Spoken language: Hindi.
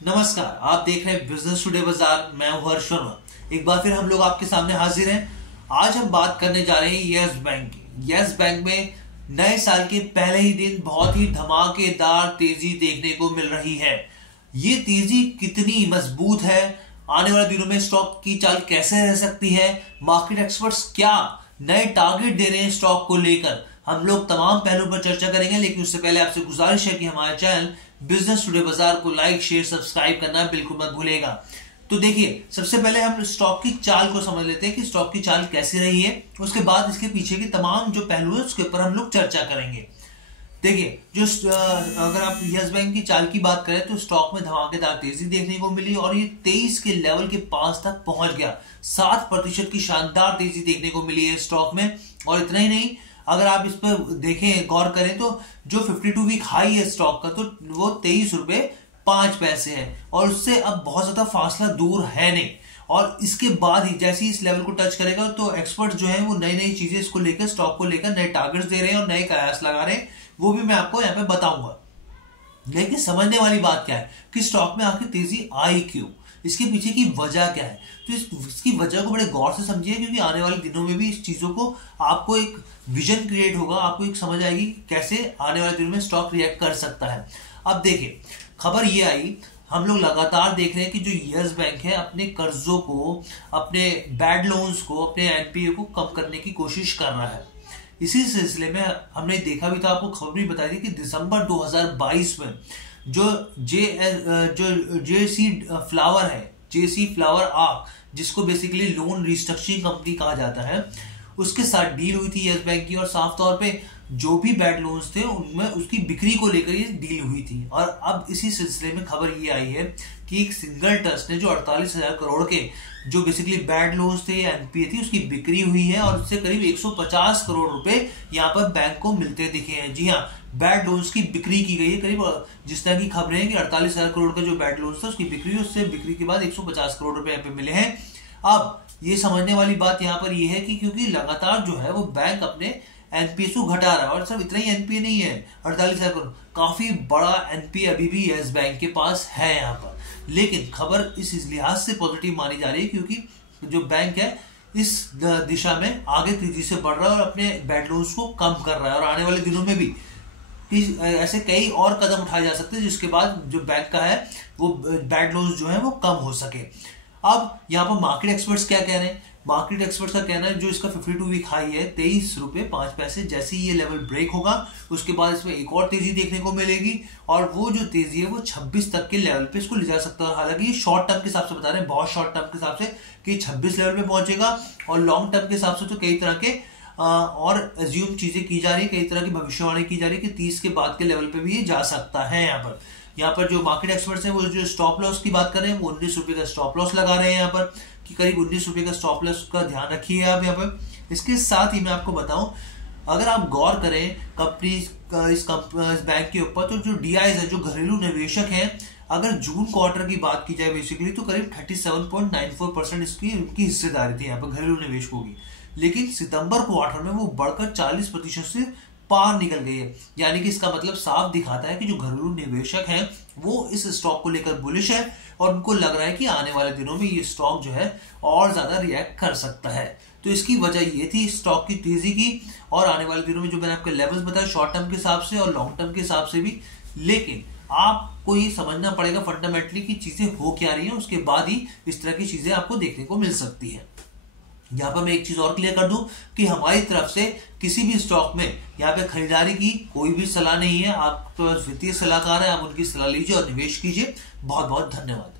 नमस्कार, आप देख रहे हैं बिजनेस टुडे बाजार। मैं हूं हर्ष वर्मा। एक बार फिर हम लोग आपके सामने हाजिर हैं। आज हम बात करने जा रहे हैं यस बैंक की। यस बैंक में नए साल के पहले ही दिन बहुत ही धमाकेदार तेजी देखने को मिल रही है। ये तेजी कितनी मजबूत है, आने वाले दिनों में स्टॉक की चाल कैसे रह सकती है, मार्केट एक्सपर्ट्स क्या नए टारगेट दे रहे हैं स्टॉक को लेकर, हम लोग तमाम पहलुओं पर चर्चा करेंगे। लेकिन उससे पहले आपसे गुजारिश है कि हमारे चैनल बिजनेस टुडे बाजार को लाइक, शेयर, सब्सक्राइब करना बिल्कुल मत भूलिएगा। तो देखिए, सबसे पहले हम स्टॉक की चाल को समझ लेते हैं कि स्टॉक की चाल कैसी रही है। उसके बाद इसके पीछे के तमाम जो पहलू है उसके ऊपर हम लोग चर्चा करेंगे। देखिए, जो अगर आप यस बैंक की चाल की बात करें तो स्टॉक में धमाकेदार तेजी देखने को मिली और ये 23 के लेवल के पास तक पहुंच गया। 7% की शानदार तेजी देखने को मिली है स्टॉक में। और इतना ही नहीं, अगर आप इस पर देखें, गौर करें तो जो 52 वीक हाई है स्टॉक का, तो वो 23 रुपए 5 पैसे है और उससे अब बहुत ज्यादा फासला दूर है नहीं। और इसके बाद ही जैसे ही इस लेवल को टच करेगा तो एक्सपर्ट जो है वो नई नई चीजें इसको लेकर, स्टॉक को लेकर नए टारगेट्स दे रहे हैं और नए कयास लगा रहे हैं। वो भी मैं आपको यहाँ पे बताऊंगा। लेकिन समझने वाली बात क्या है कि स्टॉक में आखिर तेजी आई क्यों, इसके पीछे की वजह क्या है। तो इसकी वजह को बड़े गौर से समझिए, क्योंकि आने वाले दिनों में भी इस चीजों को आपको एक विजन क्रिएट होगा, आपको एक समझ आएगी कैसे आने वाले दिनों में स्टॉक रिएक्ट कर सकता है। अब देखिए, खबर ये आई, हम लोग लगातार देख रहे हैं कि जो यस बैंक है अपने कर्जों को, अपने बैड लोन्स को, अपने एनपीए को कम करने की कोशिश कर रहा है। इसी सिलसिले में हमने देखा भी था, आपको खबर भी बताई थी कि दिसंबर 2022 में जो जेसी फ्लावर है, जेसी फ्लावर आर्क, जिसको बेसिकली लोन रिस्ट्रक्चरिंग कंपनी कहा जाता है, उसके साथ डील हुई थी यस बैंक की। और साफ तौर पे जो भी बैड लोन्स थे उनमें उसकी बिक्री को लेकर ये डील हुई थी। और अब इसी सिलसिले में खबर ये आई है कि एक सिंगल ट्रस्ट ने जो 48,000 करोड़ के जो बेसिकली बैड लोन्स थे, एनपीए थी, उसकी बिक्री हुई है और उससे करीब 150 करोड़ रुपए यहाँ पर बैंक को मिलते दिखे हैं। जी हाँ, बैड लोन्स की बिक्री की गई है। करीब जिस तरह की खबरें हैं कि 48,000 करोड़ का जो बैड लोन्स था उसकी बिक्री, उससे बिक्री के बाद 150 करोड़ रुपए यहाँ पे मिले हैं। अब ये समझने वाली बात यहाँ पर ये है कि क्योंकि लगातार जो है वो बैंक अपने एनपीए को घटा रहा है, और सब इतना ही एनपीए नहीं है, 48,000 करोड़, काफी बड़ा एनपीए अभी भी यस बैंक के पास है यहाँ पर। लेकिन खबर इस लिहाज से पॉजिटिव मानी जा रही है क्योंकि जो बैंक है इस दिशा में आगे तेजी से बढ़ रहा है और अपने बैड लोन्स को कम कर रहा है। और आने वाले दिनों में भी ऐसे कई और कदम उठाए जा सकते हैं जिसके बाद जो बैंक का है वो बैड लोन्स जो है वो कम हो सके। अब यहाँ पर मार्केट एक्सपर्ट्स क्या कह रहे हैं? मार्केट एक्सपर्ट्स का कहना है जो इसका 52 वीक हाई है 23 रुपए 5 पैसे, जैसे ही ये लेवल ब्रेक होगा उसके बाद इसमें एक और तेजी देखने को मिलेगी और वो जो तेजी है वो 26 तक के लेवल पे इसको ले जा सकता है। हालांकि शॉर्ट टर्म के हिसाब से बता रहे हैं, बहुत शॉर्ट टर्म के हिसाब से कि 26 लेवल पे पहुंचेगा, और लॉन्ग टर्म के हिसाब से तो कई तरह के और एज्यूम चीजें की जा रही है, कई तरह की भविष्यवाणी की जा रही है कि 30 के बाद के लेवल पे भी ये जा सकता है। यहाँ पर जो मार्केट एक्सपर्ट्स हैं वो जो स्टॉप लॉस की बात कर रहे हैं वो 19 रुपए का स्टॉप लॉस लगा रहे हैं यहाँ पर, कि करीब 19 रुपए का स्टॉप लॉस का ध्यान रखिए आप यहाँ पर। इसके साथ ही मैं आपको बताऊं, अगर आप गौर करें कंपनी इस बैंक के ऊपर, तो जो डीआईज है, जो घरेलू निवेशक हैं, अगर जून क्वार्टर की बात की जाए बेसिकली तो करीब 37.94% इसकी उनकी हिस्सेदारी थी यहाँ पर घरेलू निवेशकों की। लेकिन सितंबर क्वार्टर में वो बढ़कर 40% से पार निकल गई है। यानी कि इसका मतलब साफ दिखाता है कि जो घरेलू निवेशक हैं वो इस स्टॉक को लेकर बुलिश है और उनको लग रहा है कि आने वाले दिनों में ये स्टॉक जो है और ज्यादा रिएक्ट कर सकता है। तो इसकी वजह ये थी स्टॉक की तेजी की, और आने वाले दिनों में जो मैंने आपके लेवल्स बताए शॉर्ट टर्म के हिसाब से और लॉन्ग टर्म के हिसाब से भी। लेकिन आपको ये समझना पड़ेगा फंडामेंटली की चीजें हो क्या रही है, उसके बाद ही इस तरह की चीजें आपको देखने को मिल सकती है। यहाँ पर मैं एक चीज और क्लियर कर दूं कि हमारी तरफ से किसी भी स्टॉक में यहाँ पे खरीदारी की कोई भी सलाह नहीं है। आप तो वित्तीय सलाहकार है, आप उनकी सलाह लीजिए और निवेश कीजिए। बहुत बहुत धन्यवाद।